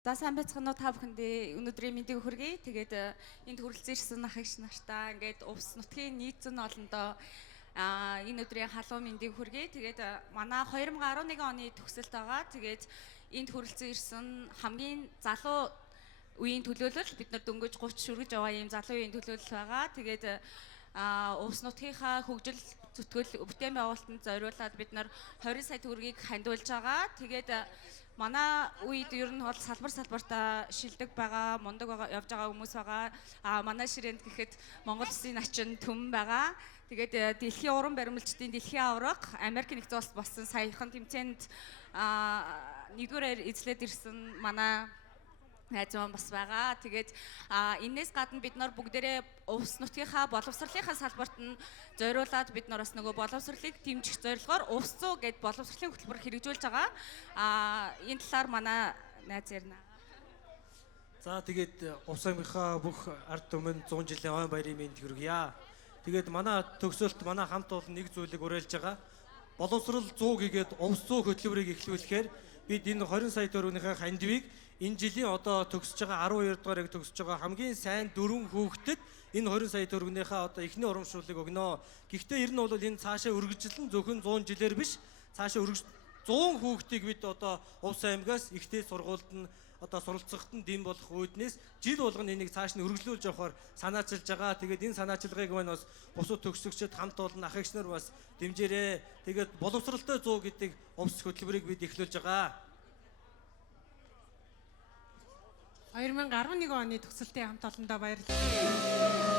За сайн байцгаана уу та бүхэндээ өнөөдрийн мэндийг хүргэе. Тэгээд энд хүрэлцэн ирсэн ах эгч нартаа ингээд увс нутгийн нийт зэн олондоо энэ өдрийн халуун мэндийг хүргэе. Тэгээд манай 2011 оны төгсөлт байгаа. Тэгээд энд хүрэлцэн ирсэн хамгийн залуу үеийн төлөөлөл бид нар дөнгөж 30 шүргэж байгаа ийм залуу үеийн төлөөлөл байгаа. Тэгээд увс нутгийнхаа хөгжил зүтгэл бүтээн байгуулалтанд зориулаад бид нар 20 сая төгрөгийг хандуулж байгаа. Тэгээд манай үед ер нь бол салбартаа шилдэг байгаа, мундаг байгаа, явж байгаа хүмүүс байгаа. Манай ширээнд гэхэд Монгол Улсын начин төмөн байгаа. Тэгээд дэлхийн уран баримлчдын дэлхийн аварга Америк нэгдсэн улсад болсон саяхан тэмцээнд нэгдүгээр эзлээд ирсэн манай найз маань бас байгаа. Тэгээд энэс гадна бид нар бүгдээрээ увс нутгийнхаа боловсролынхаа салбарт нь зориулаад бид нар бас нөгөө боловсролыг дэмжих зорилгоор увс 100 гэд боловсролын хөтөлбөр хэрэгжүүлж байгаа. Энэ талаар манай найз ярина. За тэгээд увс аймгийнхаа бүх ард түмэнд 100 жилийн ойн баярын мэнд хүргье. Тэгээд манай төгсөлт манай хамт олон нэг зүйлийг уриалж байгаа. Боловсрол 100 гэгээд увс 100 хөтөлбөрийг эхлүүлэхээр бид энэ 20 сая төгрөгийнхээ хандивыг энэ жилийн одоо төгсөж байгаа 12 дугаар яг төгсөж байгаа хамгийн сайн 4 хүүхдэд энэ 20 сая төгрөгийнхээ одоо эхний урамшууллыг өгнө. Гэхдээ ер нь бол энэ цаашаа үргэлжлэн зөвхөн 100 жилээр биш цаашаа 100 хүүхдийг бид одоо увс аймгаас ихтэй сургуульд нь одоо суралцахад нь дэм болох үүднээс жил болгоно энийг цааш нь өргөжлүүлж явахаар санаачилж байгаа. Тэгээд энэ санаачилгааг маань бас бусад төгсөгчд хамт олон ах эгч нар бас дэмжээрэй. Тэгээд боловсролтой 100 гэдэг увс хөтөлбөрийг бид эхлүүлж байгаа. 2011 оны төгсөлтийн хамт олондоо баярлалаа.